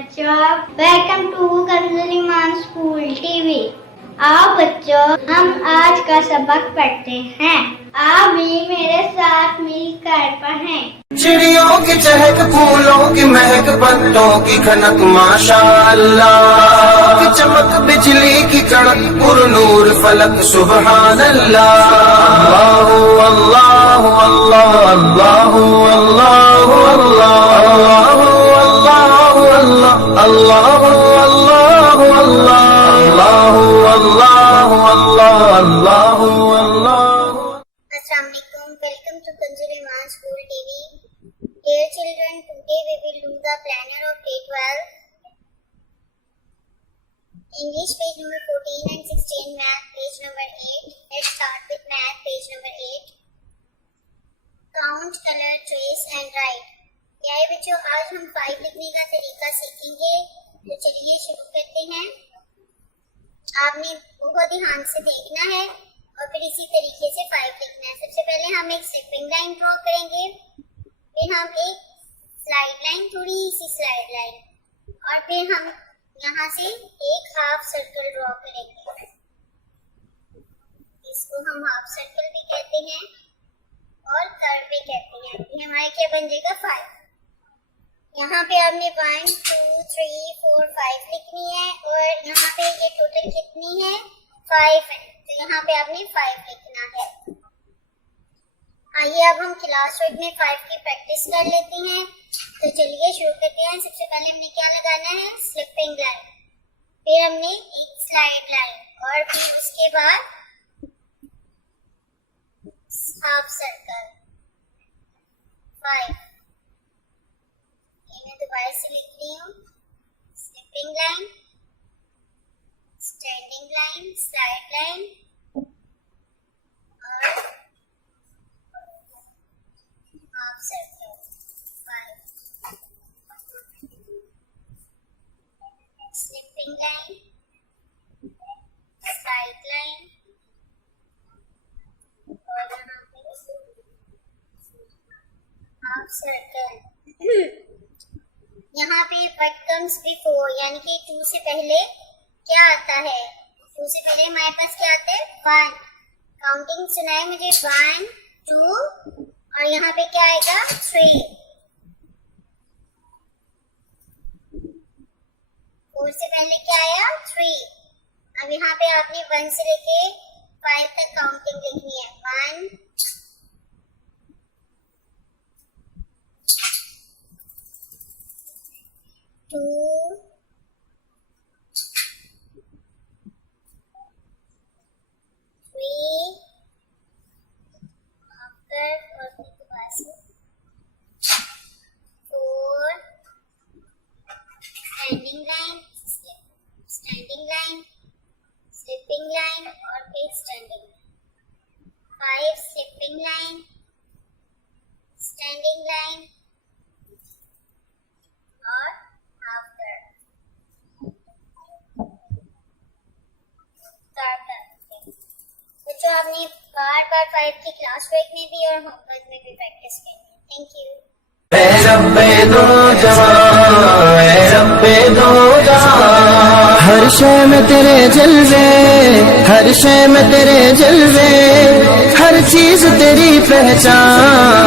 बच्चों, welcome to कंजुलीमान school TV. आओ बच्चों, हम आज का सबक पढ़ते हैं। आप भी मेरे साथ मिलकर पढ़ें। चिड़ियों की चहक, फूलों की महक, पत्तों की खनक, माशाअल्लाह की चमक, बिजली की कड़क, पुरनूर फलक, सुबहान अल्लाह। अल्लाह अल्लाह अल्लाह अल्लाह अल्लाह अल्लाह अल्लाह अल्लाह अल्लाह। Assalamualaikum. Welcome to Kanjuliman School TV. Dear children, today we will do the planner of day 12. English page number 14 and 16, math page number 8. Let's start with math page number 8. Count, color, trace and write. क्या है बच्चों, आज हम 5 लिखने का तरीका सीखेंगे। तो चलिए शुरू करते हैं। आपने बहुत ध्यान से देखना है और फिर इसी तरीके से 5 लिखना है। सबसे पहले हम एक स्लिपिंग लाइन ड्रॉ करेंगे, फिर हम एक स्लाइड लाइन, थोड़ी सी स्लाइड लाइन, और फिर हम यहाँ से एक हाफ सर्कल ड्रॉ करेंगे। इसको हम हाफ सर्कल भी कहते हैं और कर्व भी कहते हैं। ये हमारे क्या बन जाएगा 5। यहाँ पे आपने 1 2 3 4 5 लिखनी है और यहाँ पे ये टोटल कितनी है 5 है, तो यहाँ पे आपने 5 लिखना है। आइए अब हम क्लास वर्क में 5 की प्रैक्टिस कर लेते हैं। तो चलिए शुरू करते हैं। सबसे पहले हमने क्या लगाना है, स्लिपिंग लाइन, फिर हमने एक स्लाइड लाइन और फिर उसके बाद हाफ सर्कल 5। मैं दोबारा से लिख रही हूँ, sleeping line, standing line, slide line और half circle 5। Slipping line, slide line और यहाँ पे हाफ सर्कल। यहाँ पे व्हाट कम्स बिफोर, यानी कि 2 से पहले क्या आता है। 2 से पहले हमारे पास क्या आता है 1। काउंटिंग सुना है मुझे, 1 2 और यहाँ पे क्या आएगा 3। 4 से पहले क्या आया 3। अब यहाँ पे आपने 1 से लेके 5 तक काउंटिंग लिखनी है। 1 2 3 after 4 standing line, slipping line और फिर standing line. 5 slipping line, standing line और बच्चों आपने बार 5 की क्लास वर्क में भी और होमवर्क में भी प्रैक्टिस करनी है। Thank you. हर शय में तेरे जलवे, हर शय में तेरे जलवे, हर चीज तेरी पहचान।